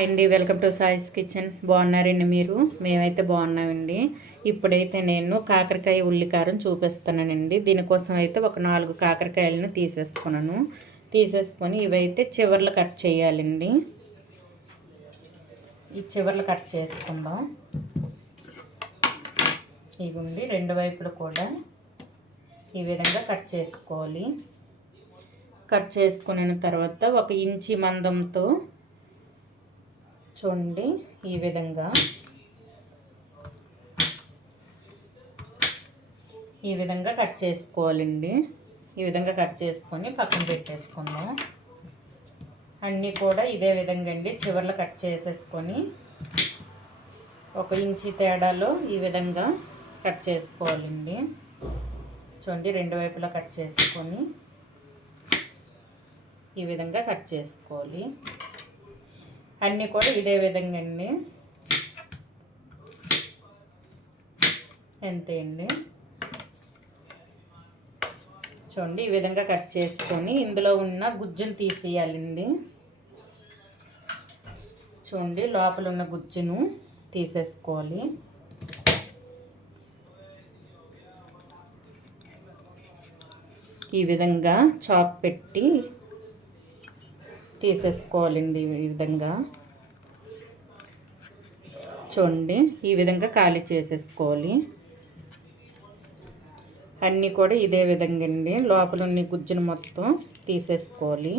Hi అండి welcome to సాయిస్ kitchen. బాగున్నారండి మీరు? మేమైతే బాగున్నామండి. ఇప్పుడైతే నేను కాకరకాయ ఉల్లికారం చూపిస్తున్నానండి. దీనికోసం అయితే ఒక నాలుగు కాకరకాయలను తీసేసుకున్నాను. తీసేసుకొని ఇవైతే చివర్లు కట్ చేయాలండి. ఈ చివర్లు కట్ చేసుకుందాం. ఇవ్వండి రెండు వైపులు కూడా ఈ విధంగా కట్ చేసుకోవాలి. కట్ చేసుకున్న తర్వాత ఒక ఇంచి మందంతో చూడండి ఈ విధంగా. ఈ విధంగా కట్ చేసుకోవాలండి. ఈ విధంగా కట్ చేసుకొని పక్కన పెట్టేసుకుందాం. అన్నీ కూడా ఇదే విధంగా అండి. చివర్లో కట్ చేసేసుకొని ఒక ఇంచి తేడాలో ఈ విధంగా కట్ చేసుకోవాలండి. చూడండి రెండు వైపులా కట్ చేసుకొని ఈ విధంగా కట్ చేసుకోవాలి. అన్నీ కూడా ఇదే విధంగా అండి అంతే అండి చూడండి ఈ విధంగా కట్ చేసుకొని ఇందులో ఉన్న గుజ్జును తీసేయాలండి. చూడండి లోపల ఉన్న గుజ్జును తీసేసుకోవాలి. ఈ విధంగా చాప్ పెట్టి తీసేసుకోవాలండి ఈ విధంగా. చూడండి ఈ విధంగా ఖాళీ చేసేసుకోవాలి. అన్నీ కూడా ఇదే విధంగా అండి. లోపల ఉన్న గుజ్జును మొత్తం తీసేసుకోవాలి.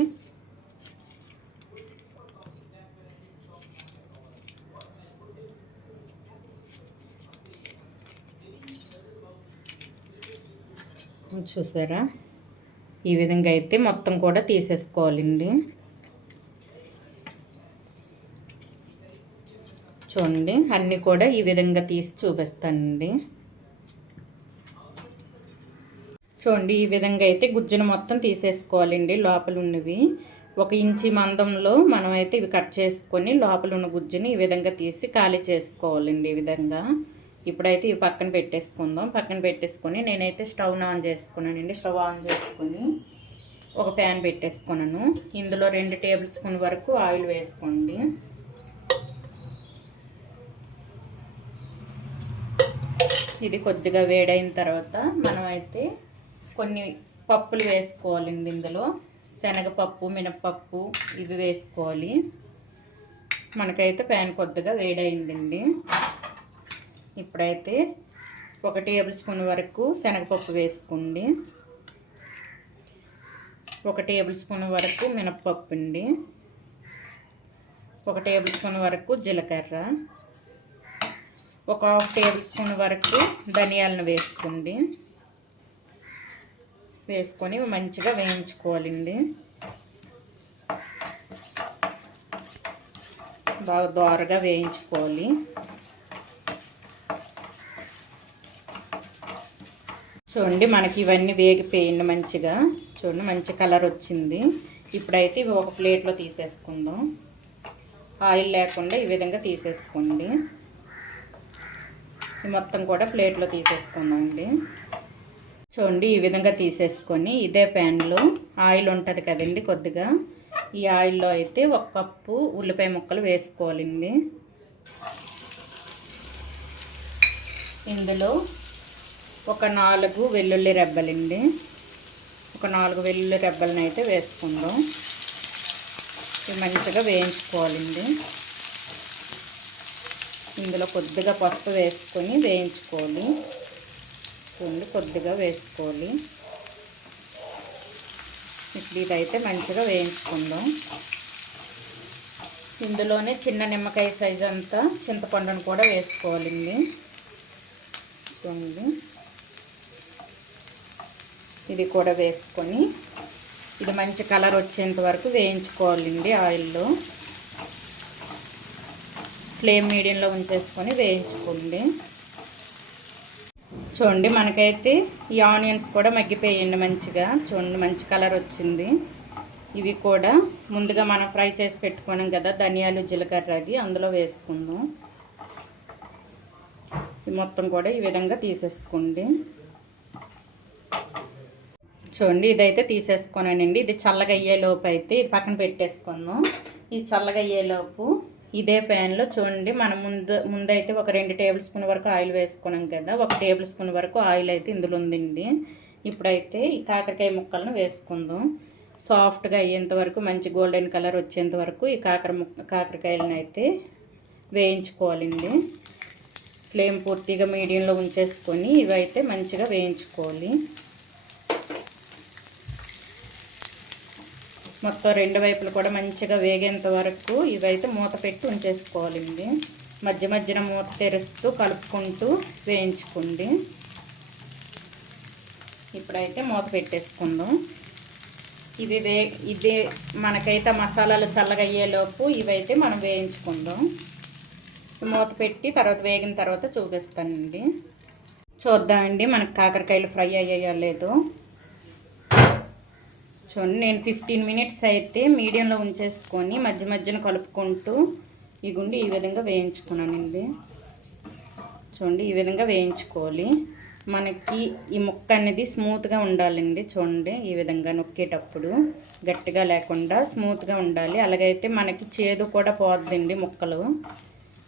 చూసారా? ఈ విధంగా అయితే మొత్తం కూడా తీసేసుకోవాలండి. చూడండి. అన్నీ కూడా ఈ విధంగా తీసి చూపిస్తానండి. చూడండి ఈ విధంగా అయితే గుజ్జును మొత్తం తీసేసుకోవాలండి లోపల ఉన్నవి. ఒక ఇంచి మందంలో మనం అయితే ఇవి కట్ చేసుకొని లోపల ఉన్న గుజ్జుని ఈ విధంగా తీసి ఖాళీ చేసుకోవాలండి ఈ విధంగా. ఇప్పుడైతే ఇవి పక్కన పెట్టేసుకుందాం. పక్కన పెట్టేసుకొని నేనైతే స్టవ్ ఆన్ చేసుకున్నానండి. స్టవ్ ఆన్ చేసుకొని ఒక ప్యాన్ పెట్టేసుకున్నాను. ఇందులో రెండు టేబుల్ స్పూన్ వరకు ఆయిల్ వేసుకోండి. ఇది కొద్దిగా వేడైన తర్వాత మనం అయితే కొన్ని పప్పులు వేసుకోవాలండి ఇందులో. శనగపప్పు మినపప్పు ఇవి వేసుకోవాలి. మనకైతే ప్యాన్ కొద్దిగా వేడైందండి. ఇప్పుడైతే ఒక టేబుల్ స్పూన్ వరకు శనగపప్పు వేసుకోండి. ఒక టేబుల్ స్పూన్ వరకు మినప్పప్పు అండి. ఒక టేబుల్ స్పూన్ వరకు జీలకర్ర. ఒక హాఫ్ టేబుల్ స్పూన్ వరకు ధనియాలను వేసుకోండి వేసుకొని మంచిగా వేయించుకోవాలండి. బాగా దోరగా వేయించుకోవాలి. చూడండి మనకి ఇవన్నీ వేగిపోయింది మంచిగా. చూడండి మంచి కలర్ వచ్చింది. ఇప్పుడైతే ఇవి ఒక ప్లేట్లో తీసేసుకుందాం. ఆయిల్ లేకుండా ఈ విధంగా తీసేసుకోండి. మొత్తం కూడా ప్లేట్లో తీసేసుకుందామండి. చూడండి ఈ విధంగా తీసేసుకొని ఇదే ప్యాన్లో ఆయిల్ ఉంటుంది కదండి కొద్దిగా. ఈ ఆయిల్లో అయితే ఒక కప్పు ఉల్లిపాయ ముక్కలు వేసుకోవాలండి. ఇందులో ఒక నాలుగు వెల్లుల్లి రెబ్బలండి. ఒక నాలుగు వెల్లుల్లి రెబ్బలను అయితే వేసుకుందాం. ఇవి మంచిగా వేయించుకోవాలండి. ఇందులో కొద్దిగా పసుపు వేసుకొని వేయించుకోవాలి. చూడండి కొద్దిగా వేసుకోవాలి. ఇప్పుడు ఇదైతే మంచిగా వేయించుకుందాం. ఇందులోనే చిన్న నిమ్మకాయ సైజు అంతా చింతపండును కూడా వేసుకోవాలండి. చూడండి ఇది కూడా వేసుకొని ఇది మంచి కలర్ వచ్చేంత వరకు వేయించుకోవాలండి ఆయిల్లో. ఫ్లేమ్ మీడియంలో ఉంచేసుకొని వేయించుకోండి. చూడండి మనకైతే ఈ ఆనియన్స్ కూడా మగ్గిపోయండి మంచిగా. చూడండి మంచి కలర్ వచ్చింది. ఇవి కూడా ముందుగా మనం ఫ్రై చేసి పెట్టుకున్నాం కదా ధనియాలు జీలకర్ర అది అందులో వేసుకుందాం. మొత్తం కూడా ఈ విధంగా తీసేసుకోండి. చూడండి ఇదైతే తీసేసుకున్నానండి. ఇది చల్లగా అయ్యేలోపు అయితే ఇది పక్కన పెట్టేసుకుందాం. ఈ చల్లగా అయ్యేలోపు ఇదే ప్యాన్లో చూడండి మనం ముందు ముందైతే ఒక రెండు టేబుల్ స్పూన్ వరకు ఆయిల్ వేసుకున్నాం కదా ఒక టేబుల్ స్పూన్ వరకు ఆయిల్ అయితే ఇందులో ఉందండి. ఇప్పుడైతే ఈ కాకరకాయ ముక్కలను వేసుకుందాం. సాఫ్ట్గా అయ్యేంత వరకు మంచి గోల్డెన్ కలర్ వచ్చేంత వరకు ఈ కాకర ముక్క కాకరకాయలను అయితే వేయించుకోవాలండి. ఫ్లేమ్ పూర్తిగా మీడియంలో ఉంచేసుకొని ఇవైతే మంచిగా వేయించుకోవాలి. మొత్తం రెండు వైపులు కూడా మంచిగా వేగేంత వరకు ఇవైతే మూత పెట్టి ఉంచేసుకోవాలండి మధ్య మధ్యన మూత తెరుస్తూ కలుపుకుంటూ వేయించుకుంది ఇప్పుడైతే మూత పెట్టేసుకుందాం. ఇవి వే ఇది మనకైతే మసాలాలు చల్లగా అయ్యేలోపు ఇవైతే మనం వేయించుకుందాం. మూత పెట్టి తర్వాత వేగిన తర్వాత చూపిస్తానండి. చూద్దామండి మనకు కాకరకాయలు ఫ్రై అయ్యాయో లేదో. చూడండి నేను ఫిఫ్టీన్ మినిట్స్ అయితే మీడియంలో ఉంచేసుకొని మధ్య మధ్యన కలుపుకుంటూ ఈ గుండి ఈ విధంగా వేయించుకున్నానండి. చూడండి ఈ విధంగా వేయించుకోవాలి. మనకి ఈ ముక్క అనేది స్మూత్గా ఉండాలండి చూడండి ఈ విధంగా నొక్కేటప్పుడు. గట్టిగా లేకుండా స్మూత్గా ఉండాలి. అలాగైతే మనకి చేదు కూడా పోద్దండి ముక్కలు.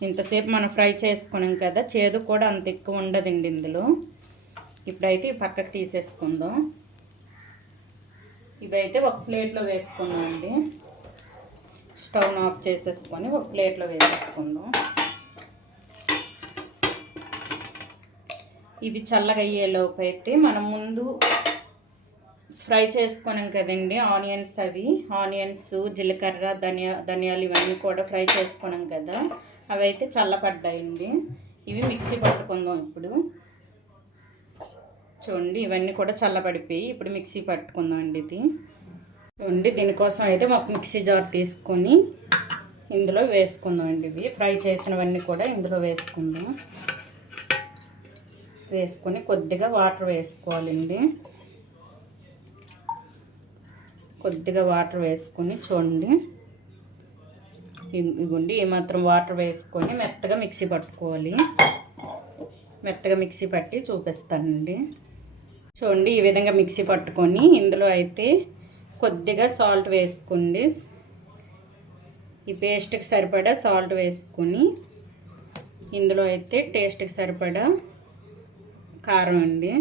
ఇంతసేపు మనం ఫ్రై చేసుకున్నాం కదా చేదు కూడా అంత ఎక్కువ ఉండదండి ఇందులో. ఇప్పుడైతే పక్కకు తీసేసుకుందాం. ఇవైతే ఒక ప్లేట్లో వేసుకున్నాం అండి. స్టవ్ ఆఫ్ చేసేసుకొని ఒక ప్లేట్లో వేసేసుకుందాం. ఇవి చల్లగయ్యేలోపు అయితే మనం ముందు ఫ్రై చేసుకున్నాం కదండి ఆనియన్స్ అవి. ఆనియన్స్ జీలకర్ర ధనియా ధనియాలు ఇవన్నీ కూడా ఫ్రై చేసుకున్నాం కదా. అవి అయితే చల్లపడ్డాయండి. ఇవి మిక్సీ పట్టుకుందాం ఇప్పుడు. చూడండి ఇవన్నీ కూడా చల్లబడిపోయి ఇప్పుడు మిక్సీ పట్టుకుందాం అండి ఇది. చూడండి దీనికోసం అయితే ఒక మిక్సీ జార్ తీసుకొని ఇందులో వేసుకుందాం అండి ఇవి. ఫ్రై చేసినవన్నీ కూడా ఇందులో వేసుకుందాం. వేసుకొని కొద్దిగా వాటర్ వేసుకోవాలండి. కొద్దిగా వాటర్ వేసుకొని చూడండి. ఇదిగోండి ఏమాత్రం వాటర్ వేసుకొని మెత్తగా మిక్సీ పట్టుకోవాలి. మెత్తగా మిక్సీ పట్టి చూపిస్తానండి. చూడండి ఈ విధంగా మిక్సీ పట్టుకొని ఇందులో అయితే కొద్దిగా సాల్ట్ వేసుకోండి ఈ పేస్ట్కి సరిపడా సాల్ట్ వేసుకొని ఇందులో అయితే టేస్ట్కి సరిపడా కారం అండి.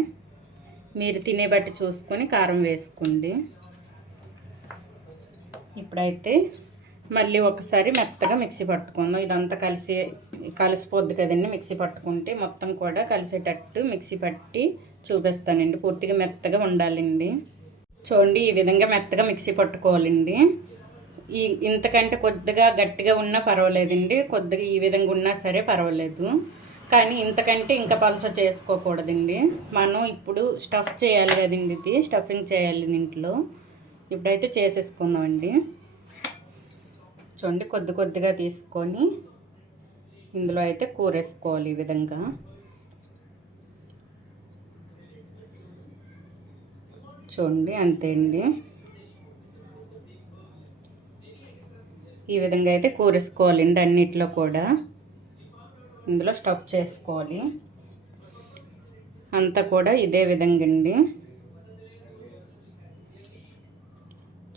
మీరు తినే బట్టి చూసుకొని కారం వేసుకోండి ఇప్పుడైతే మళ్ళీ ఒకసారి మెత్తగా మిక్సీ పట్టుకుందాం. ఇదంతా కలిసి కలిసిపోద్ది కదండి మిక్సీ పట్టుకుంటే మొత్తం కూడా కలిసేటట్టు మిక్సీ పట్టి చూపిస్తానండి. పూర్తిగా మెత్తగా ఉండాలండి. చూడండి ఈ విధంగా మెత్తగా మిక్సీ పట్టుకోవాలండి. ఈ ఇంతకంటే కొద్దిగా గట్టిగా ఉన్నా పర్వాలేదండి. కొద్దిగా ఈ విధంగా ఉన్నా సరే పర్వాలేదు. కానీ ఇంతకంటే ఇంకా పలుచ చేసుకోకూడదండి. మనం ఇప్పుడు స్టఫ్ చేయాలి కదండి ఇది. స్టఫింగ్ చేయాలి దీంట్లో. ఇప్పుడైతే చేసేసుకుందామండి. చూడండి కొద్ది కొద్దిగా తీసుకొని ఇందులో అయితే కూరేసుకోవాలి ఈ విధంగా. చూడండి అంతే అండి. ఈ విధంగా అయితే కూరేసుకోవాలండి అన్నిట్లో కూడా. ఇందులో స్టఫ్ చేసుకోవాలి. అంతా కూడా ఇదే విధంగా అండి.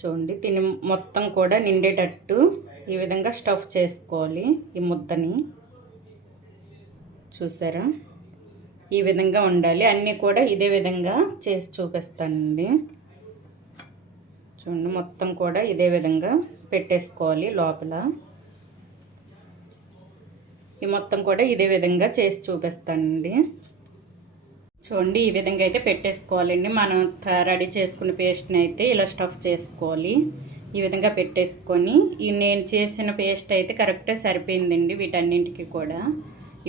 చూడండి తిని మొత్తం కూడా నిండేటట్టు ఈ విధంగా స్టఫ్ చేసుకోవాలి ఈ ముద్దని. చూసారా? ఈ విధంగా ఉండాలి. అన్నీ కూడా ఇదే విధంగా చేసి చూపిస్తానండి. చూడండి మొత్తం కూడా ఇదే విధంగా పెట్టేసుకోవాలి లోపల. ఈ మొత్తం కూడా ఇదే విధంగా చేసి చూపిస్తానండి. చూడండి ఈ విధంగా అయితే పెట్టేసుకోవాలండి. మనం రెడీ చేసుకున్న పేస్ట్ని అయితే ఇలా స్టఫ్ చేసుకోవాలి. ఈ విధంగా పెట్టేసుకొని ఈ నేను చేసిన పేస్ట్ అయితే కరెక్ట్గా సరిపోయిందండి వీటన్నింటికి కూడా.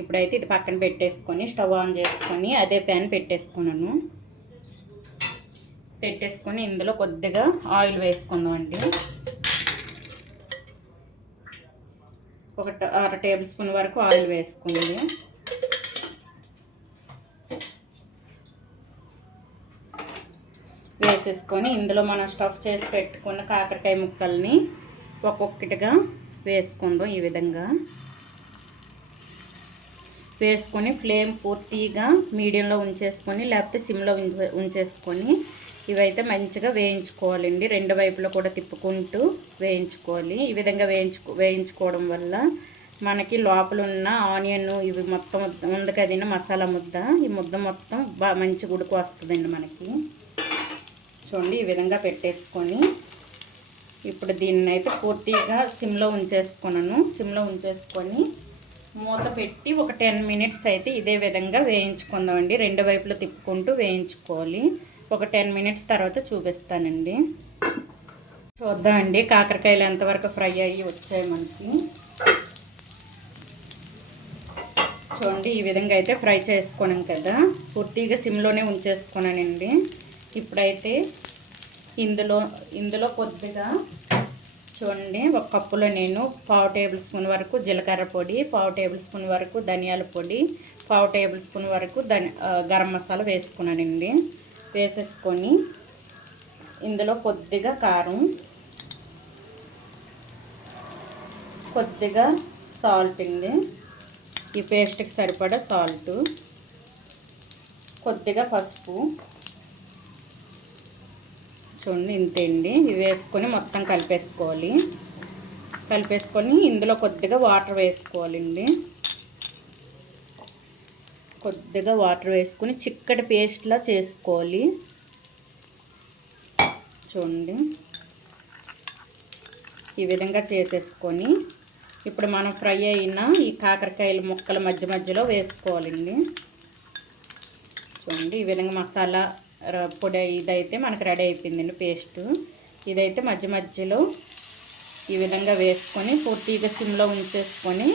ఇప్పుడైతే ఇది పక్కన పెట్టేసుకొని స్టవ్ ఆన్ చేసుకొని అదే ప్యాన్ పెట్టేసుకున్నాను. పెట్టేసుకొని ఇందులో కొద్దిగా ఆయిల్ వేసుకుందాం అండి. ఒక అర టేబుల్ స్పూన్ వరకు ఆయిల్ వేసుకుంది వేసేసుకొని ఇందులో మనం స్టఫ్ చేసి పెట్టుకున్న కాకరకాయ ముక్కల్ని ఒక్కొక్కటిగా వేసుకుందాం ఈ విధంగా. వేసుకొని ఫ్లేమ్ పూర్తిగా మీడియంలో ఉంచేసుకొని లేకపోతే సిమ్లో ఉంచేసుకొని ఇవైతే మంచిగా వేయించుకోవాలండి. రెండు వైపులో కూడా తిప్పుకుంటూ వేయించుకోవాలి. ఈ విధంగా వేయించుకో వేయించుకోవడం వల్ల మనకి లోపల ఉన్న ఆనియన్ ఇవి మొత్తం ఉంది కదండి మసాలా ముద్ద ఈ ముద్ద మొత్తం బాగా మంచి ఉడుకు వస్తుందండి మనకి. చూడండి ఈ విధంగా పెట్టేసుకొని ఇప్పుడు దీన్ని అయితే పూర్తిగా సిమ్లో ఉంచేసుకున్నాను సిమ్లో ఉంచేసుకొని మూత పెట్టి ఒక టెన్ మినిట్స్ అయితే ఇదే విధంగా వేయించుకుందామండి. రెండు వైపులు తిప్పుకుంటూ వేయించుకోవాలి. ఒక టెన్ మినిట్స్ తర్వాత చూపిస్తానండి. చూద్దామండి కాకరకాయలు ఎంతవరకు ఫ్రై అయ్యి వచ్చాయి మనకి. చూడండి ఈ విధంగా అయితే ఫ్రై చేసుకున్నాం కదా. పూర్తిగా సిమ్లోనే ఉంచేసుకున్నానండి. ఇప్పుడైతే ఇందులో ఇందులో కొద్దిగా చూడండి ఒక కప్పులో నేను పావు టేబుల్ స్పూన్ వరకు జీలకర్ర పొడి పావు టేబుల్ స్పూన్ వరకు ధనియాల పొడి పావు టేబుల్ స్పూన్ వరకు ధని గరం మసాలా వేసుకున్నానండి. వేసేసుకొని ఇందులో కొద్దిగా కారం కొద్దిగా సాల్ట్ అండి. ఈ పేస్ట్కి సరిపడా సాల్ట్ కొద్దిగా పసుపు చూడండి ఇంతే అండి. ఇవి వేసుకొని మొత్తం కలిపేసుకోవాలి. కలిపేసుకొని ఇందులో కొద్దిగా వాటర్ వేసుకోవాలండి. కొద్దిగా వాటర్ వేసుకొని చిక్కటి పేస్ట్లా చేసుకోవాలి. చూడండి. ఈ విధంగా చేసేసుకొని ఇప్పుడు మనం ఫ్రై అయిన ఈ కాకరకాయల ముక్కల మధ్య మధ్యలో వేసుకోవాలండి. చూడండి ఈ విధంగా మసాలా పొడి ఇదైతే మనకు రెడీ అయిపోయిందండి పేస్టు. ఇదైతే మధ్య మధ్యలో ఈ విధంగా వేసుకొని పూర్తిగా సిమ్లో ఉంచేసుకొని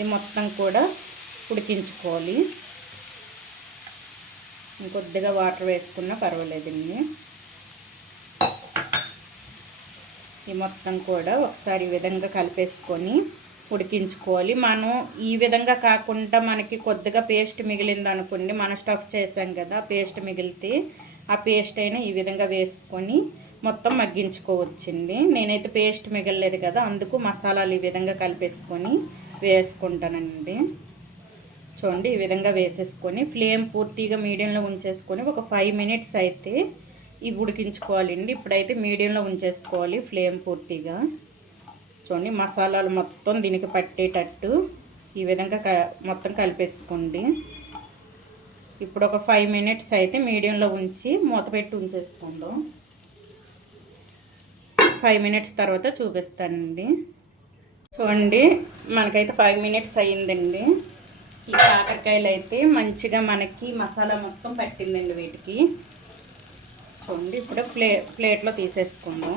ఈ మొత్తం కూడా ఉడికించుకోవాలి. ఇంకొద్దిగా వాటర్ వేసుకున్నా పర్వాలేదండి ఈ మొత్తం కూడా ఒకసారి ఈ విధంగా కలిపేసుకొని ఉడికించుకోవాలి. మనం ఈ విధంగా కాకుండా మనకి కొద్దిగా పేస్ట్ మిగిలింది అనుకోండి మనం స్టఫ్ చేసాం కదా పేస్ట్ మిగిలితే ఆ పేస్ట్ అయినా ఈ విధంగా వేసుకొని మొత్తం మగ్గించుకోవచ్చండి. నేనైతే పేస్ట్ మిగలలేదు కదా అందుకు మసాలాలు ఈ విధంగా కలిపేసుకొని వేసుకుంటానండి. చూడండి ఈ విధంగా వేసేసుకొని ఫ్లేమ్ పూర్తిగా మీడియంలో ఉంచేసుకొని ఒక ఫైవ్ మినిట్స్ అయితే ఇవి ఉడికించుకోవాలండి. ఇప్పుడైతే మీడియంలో ఉంచేసుకోవాలి ఫ్లేమ్ పూర్తిగా. చూడండి మసాలాలు మొత్తం దీనికి పట్టేటట్టు ఈ విధంగా మొత్తం కలిపేసుకోండి. ఇప్పుడు ఒక ఫైవ్ మినిట్స్ అయితే మీడియంలో ఉంచి మూత పెట్టి ఉంచేసుకుందాం ఫైవ్ మినిట్స్ తర్వాత చూపిస్తానండి. చూడండి మనకైతే ఫైవ్ మినిట్స్ అయ్యిందండి. ఈ కాకరకాయలు అయితే మంచిగా మనకి మసాలా మొత్తం పట్టిందండి వీటికి. చూడండి ఇప్పుడు ప్లే ప్లేట్లో తీసేసుకుందాం.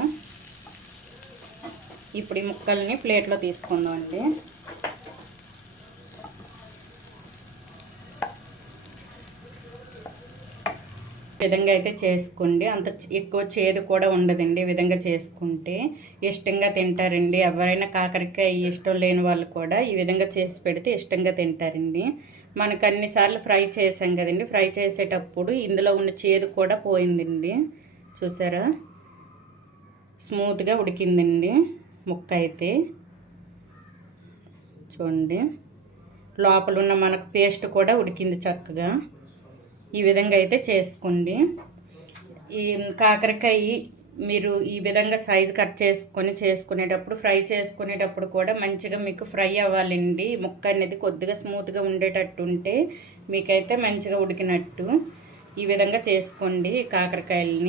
ఇప్పుడు ఈ ముక్కల్ని ప్లేట్లో తీసుకుందాం అండి విధంగా అయితే చేసుకోండి. అంత ఎక్కువ చేదు కూడా ఉండదండి ఈ విధంగా చేసుకుంటే. ఇష్టంగా తింటారండి. ఎవరైనా కాకరకాయ ఇష్టం లేని వాళ్ళు కూడా ఈ విధంగా చేసి పెడితే ఇష్టంగా తింటారండి. మనకు అన్నిసార్లు ఫ్రై చేసాం కదండి. ఫ్రై చేసేటప్పుడు ఇందులో ఉన్న చేదు కూడా పోయిందండి. చూసారా? స్మూత్గా ఉడికిందండి. ముక్క అయితే చూడండి. లోపల ఉన్న మనకు పేస్ట్ కూడా ఉడికింది చక్కగా. ఈ విధంగా అయితే చేసుకోండి. ఈ కాకరకాయ మీరు ఈ విధంగా సైజు కట్ చేసుకొని చేసుకునేటప్పుడు ఫ్రై చేసుకునేటప్పుడు కూడా మంచిగా మీకు ఫ్రై అవ్వాలండి. ముక్క అనేది కొద్దిగా స్మూత్గా ఉండేటట్టు ఉంటే మీకైతే మంచిగా ఉడికినట్టు ఈ విధంగా చేసుకోండి కాకరకాయలని.